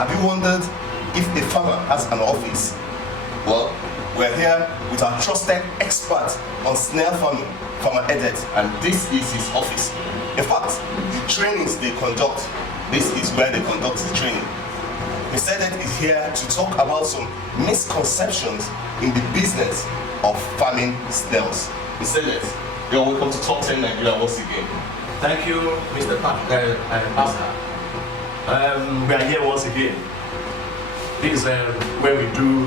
Have you wondered if a farmer has an office? Well, we're here with our trusted expert on snail farming, Farmer ADVERTS, and this is his office. In fact, the trainings they conduct, this is where they conduct the training. Mr. ADVERTS is here to talk about some misconceptions in the business of farming snails. Mr. ADVERTS, you're welcome to Top 10 Nigeria once again. Thank you, Mr. Paschal. We are here once again. This is where we do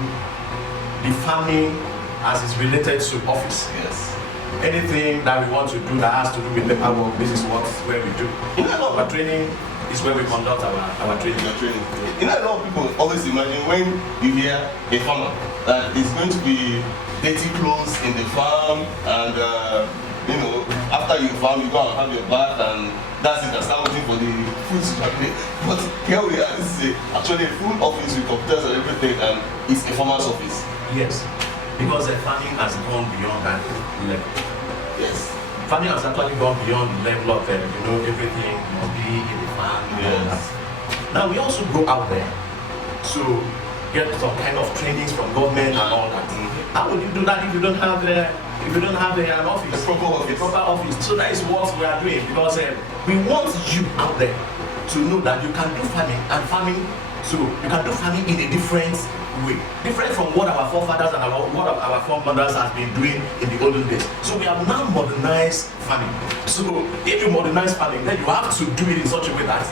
the farming as it's related to office. Yes. Anything that we want to do that has to do with paperwork, this is where we do. Our training is where we conduct our training. You know, a lot of people always imagine when you hear a farmer that it's going to be dirty clothes in the farm, and you know, after you farm, you go and have your bath, and that's it, and start waiting for the food to calculate. But here we are, this is actually a full office with computers and everything, and it's a farmer's office. Yes, because the farming has gone beyond that level. Yes. Farming has actually gone beyond the level of, everything must be in the farm. Yes. Now we also go out there to get some kind of trainings from government and all that. How would you do that if you don't have an office? A proper office. So that is what we are doing, because we want you out there to know that you can do farming, and so you can do farming in a different way, different from what our forefathers and what our foremothers have been doing in the olden days. So we have now modernized farming. So if you modernize farming, then you have to do it in such a way that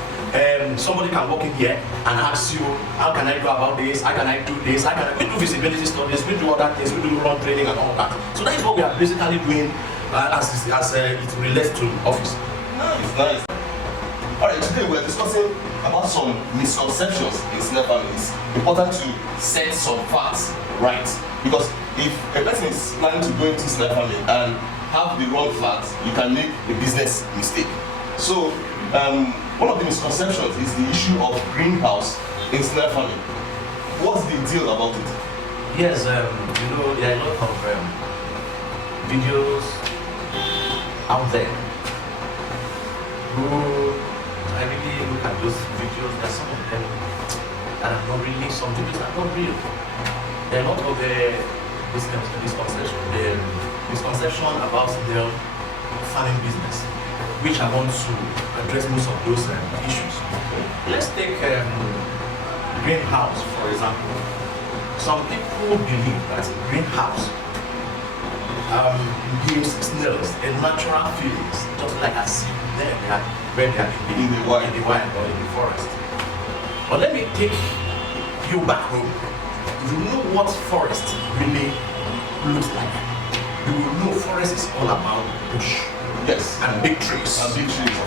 somebody can walk in here and ask you, how can I go about this? How can I do this? How can I do visibility studies? We do other things. We do run training and all that. So that is what we are basically doing as it relates to office. Nice. All right, today we are discussing about some misconceptions in snail farming. It's important to set some facts right, because if a person is planning to go into snail farming and have the wrong facts, you can make a business mistake. So one of the misconceptions is the issue of greenhouse in snail farming. What's the deal about it? Yes, there are a lot of videos out there who I really look at those videos. There are some of them that are not really, some videos are not real. There are a lot of misconception about the farming business, which I want to address most of those issues. Let's take greenhouse, for example. Some people believe that greenhouse gives snails a natural feelings, just like a seed there where they are in the wild or in the forest. But let me take you back home. If you know what forest really looks like, you will know forest is all about bush. Yes. And big trees.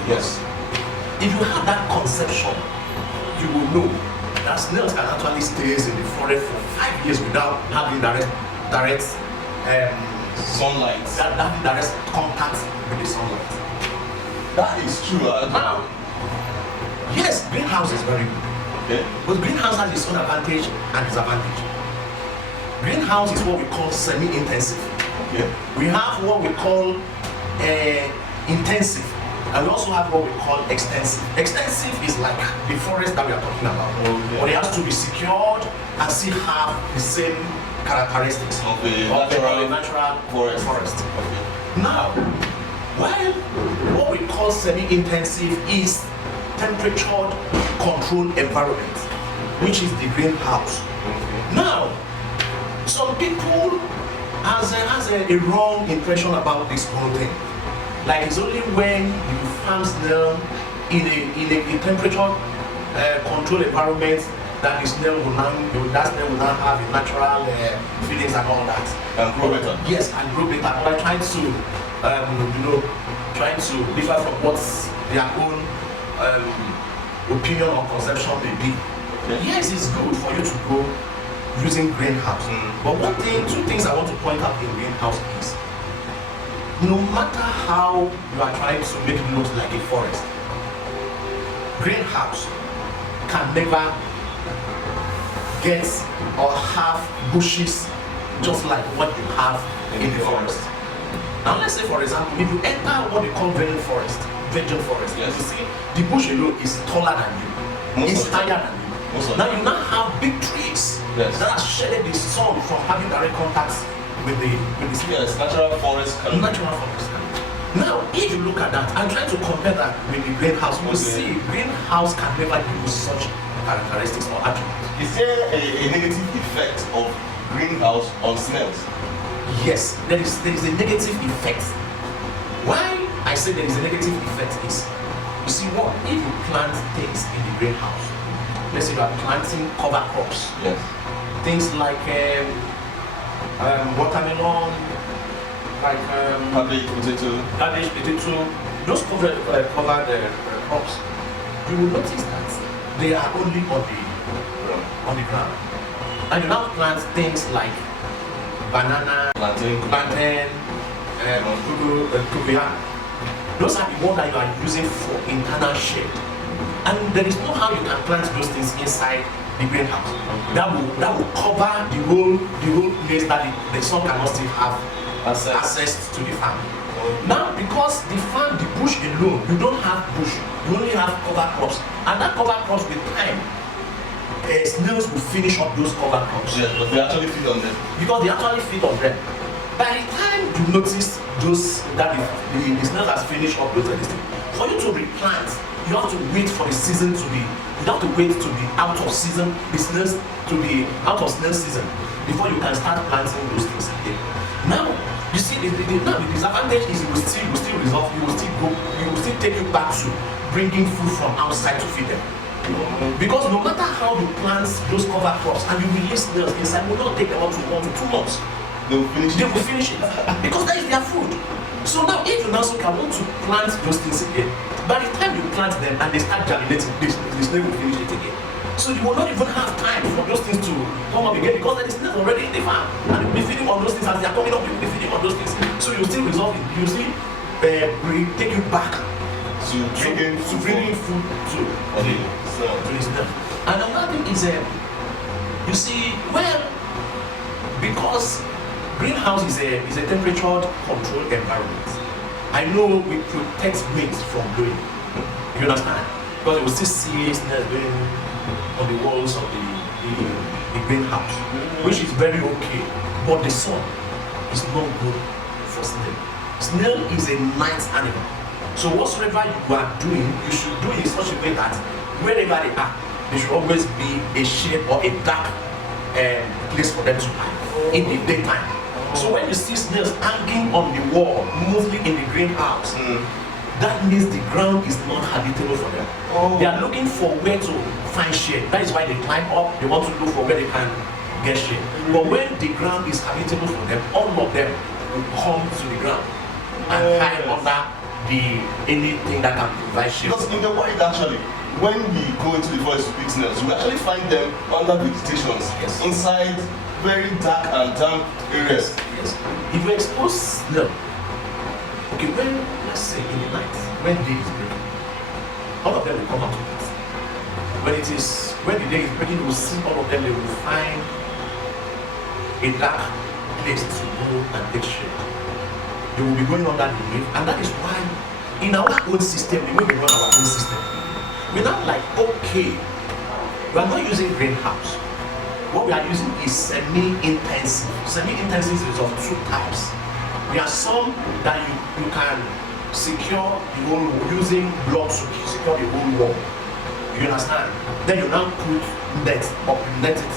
Yes. If you have that conception, you will know that snails can actually stay in the forest for 5 years without having direct sunlight. That direct contact with the sunlight. That is true. Now, yes, greenhouse is very good. Okay. But greenhouse has its own advantage and disadvantage. Greenhouse is what we call semi-intensive. Okay. We have what we call intensive, and we also have what we call extensive. Extensive is like the forest that we are talking about, but it has to be secured and still have the same characteristics of the natural forest. Okay. Now, while what we call semi-intensive is temperature controlled environment, which is the greenhouse. Now, some people has a wrong impression about this whole thing. Like, it's only when you farm snail in a temperature controlled environment that the snail will now have a natural feelings and all that. And grow better. Yes, and grow better. But trying to differ from what their own opinion or conception may be. Yes, it's good for you to go using greenhouse. But two things I want to point out in greenhouse is, no matter how you are trying to make it look like a forest, greenhouse can never get or have bushes just like what you have in the forest. Now let's say, for example, if you enter what they call virgin forest, yes. You see the bush alone is taller than you, it's higher than you. Now you now have big trees that are shedding the sun from having direct contact with the yes, natural forest. Natural forest. Now, if you look at that and try to compare that with the greenhouse, you will see greenhouse can never use such characteristics or attributes. Is there a negative effect of greenhouse on snails? Yes, there is a negative effect. Why I say there is a negative effect is, you see what, if you plant things in the greenhouse, let's say you are planting cover crops, yes, things like watermelon, like cabbage, potato, those covered crops, you will notice that they are only on the ground. And you now plant things like banana, plantain, cocoa. Those are the ones that you are using for internal shade. And there is no how you can plant those things inside the greenhouse. That will cover the whole place that the sun cannot still have access to the farm. Now, because the farm, the bush alone, you don't have bush, you only have cover crops. And that cover crops with time, snails will finish up those cover crops. Yes, but they actually feed on them. Because they actually feed on them. By the time you notice that the snails has finished up those things, for you to replant, you have to wait for the season to be, you have to wait to be out of season, the snails to be out of snail season, before you can start planting those things again. Now, you see, the disadvantage is it will still resolve, it will still take you back to bringing food from outside to feed them. Because no matter how you plant those cover crops and you release snails inside, will not take them up to 1 to 2 months. They will finish it. Because that is their food. So now if you now want to plant those things again, by the time you plant them and they start germinating, the snail will finish it again. So you will not even have time for those things to come up again because the snails are already in the farm and you will be feeding on those things as they are coming up, you will be feeding on those things. So you still resolve it. You see, take you back to bringing food to the snail. And another thing is, you see, well, because greenhouse is a temperature controlled environment. I know we protect wings from blowing. You understand? Because you will still see snails blowing on the walls of the greenhouse, which is very okay. But the sun is not good for snail. Snail is a night animal. So whatsoever you are doing, you should do it in such a way that wherever they are, there should always be a shade or a dark place for them to hide in the daytime. So when you see snails hanging on the wall, mostly in the greenhouse, that means the ground is not habitable for them. They are looking for where to find shade. That is why they climb up, they want to look for where they can get shade. But when the ground is habitable for them, all of them will come to the ground and hide under anything that can provide shade. Because in the wild actually, when we go into the forest to pick snails, we actually find them under vegetations, inside very dark and damp areas. Yes. If you expose snail, okay, let's say in the night, when day is breaking, all of them will come out to eat. When the day is breaking, you will see all of them, they will find a dark place to go and take shade. They will be going under the leaf, and that is why in our own system, the way we run our own system, we're not like, okay, we are not using greenhouse. What we are using is semi-intensive. Semi-intensive is of 2 types. There are some that you can secure the whole using blocks to secure the whole wall. You understand? Then you now put net up, net it,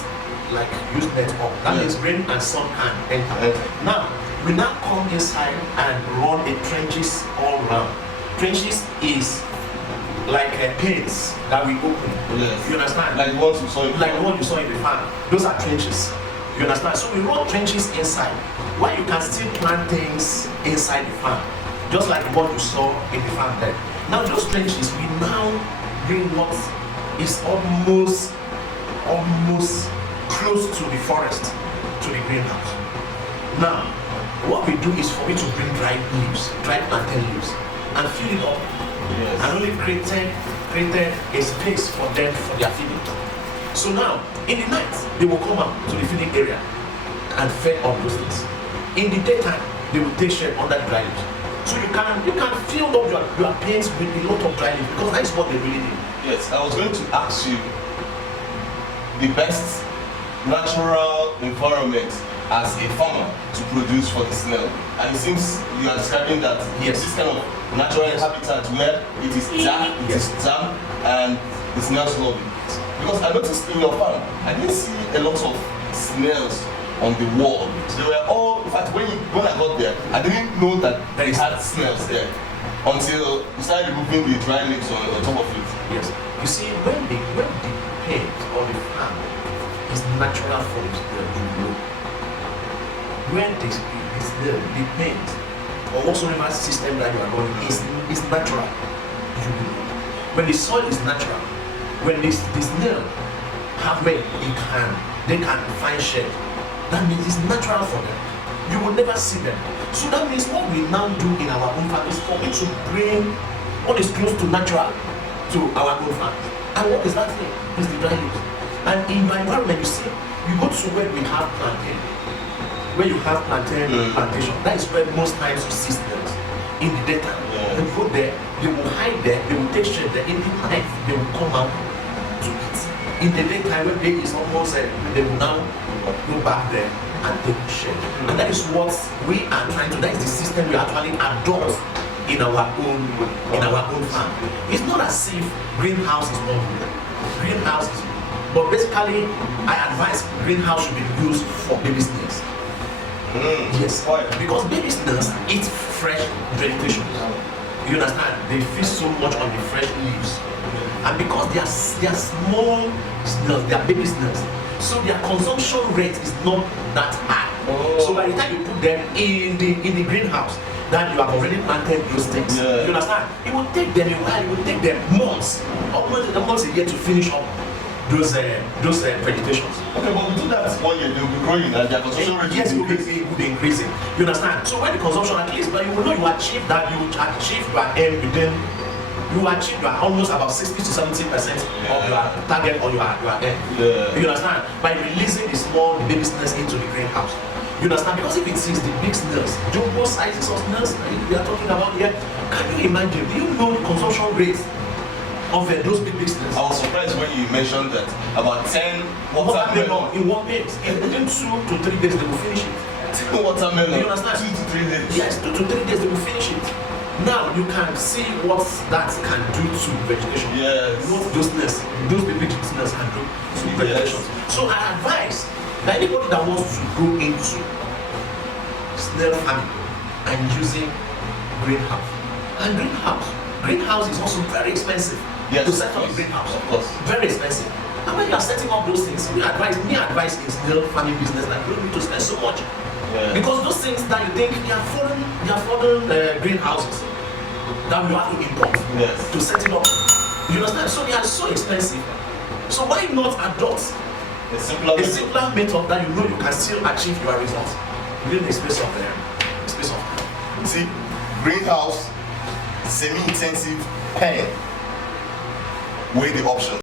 like use net up. That means rain and sun can enter. Now, we now come inside and run a trenches all around. Trenches is like panes that we open. You understand? Like the ones you saw in the farm. Those are trenches. You understand? So we run trenches inside, where you can still plant things inside the farm, just like what you saw in the farm there. Now those trenches, we now bring what is almost close to the forest, to the greenhouse. Now, what we do is for me to bring dried plantain leaves, and fill it up. And only created a space for them for their feeding. So now, in the night, they will come out to the feeding area and feed on those things. In the daytime, they will take shade under the dry leaves. So you can fill up your panes with a lot of dry leaves because that is what they really need. Yes, I was going to ask you, the best natural environment as a farmer to produce for the snail. And it seems you are describing that Yes. this kind of natural habitat where it is dark, it is damp, and the snails love it. Because I noticed in your farm, I didn't see a lot of snails on the wall. They were all, in fact, when I got there, I didn't know that they had snails there until you started removing the dry leaves on top of it. Yes. You see, when the paint or the farm is natural for the you know, when the paint or whatsoever system that you are running is natural, you know. When the soil is natural, when the snail have where they can find shade, that means it's natural for them. You will never see them. So that means what we now do in our own farm is for it to bring what is close to natural to our own farm. And what is that thing? It's the dry leaves. And in your environment, you see, you go to where we have plantain, where you have plantain plantation. That is where most times you see snails in the daytime. They go there, they will hide there, they will take shade there. In the night, they will come out to eat. In the daytime, when day is almost, they will now go back there and take shade. And that is what we are trying to. That is the system we actually adopt in our own farm. It's not as if greenhouse is not good. Greenhouse is good. But basically, I advise greenhouse should be used for baby snails. Yes. Why? Because baby snails eat fresh vegetation. You understand? They feed so much on the fresh leaves. And because they are small snails, they are baby snails, so their consumption rate is not that high. So by the time you put them in the greenhouse, that you have already planted those things. You understand? It will take them a while. It will take them months, almost a year to finish up those vegetations. Okay, but we do that 1 year, they will be growing and their consumption rate will be increasing. You understand? So when the consumption at least, but you will know you achieve that, you achieve your aim within, you achieve almost about 60 to 70% of your target or your aim. You understand? By releasing the small baby snails into the greenhouse. You understand? Because if it is the big snails, jumbo sizes of snails we are talking about here, can you imagine? Do you know the consumption rate of those big snails? I was surprised when you mentioned that about 10 watermelon in 1 day. Within 2 to 3 days they will finish it. 10 watermelon. You understand? 2 to 3 days. Yes, 2 to 3 days they will finish it. Now you can see what that can do to vegetation. Yes. What those big snails can do to vegetation. So I advise that anybody that wants to go into snail farming and using greenhouse. And greenhouse is also very expensive. Yes, to set up a greenhouse. Of course. Very expensive. And when you are setting up those things, me advice in snail farming business that you don't need to spend so much. Because those things that you think they are foreign greenhouses that we have to import to set it up. You understand? So they are so expensive. So why not adopt a simpler method that you know you can still achieve your results within the space of time. See, greenhouse, semi-intensive pen, weigh the options.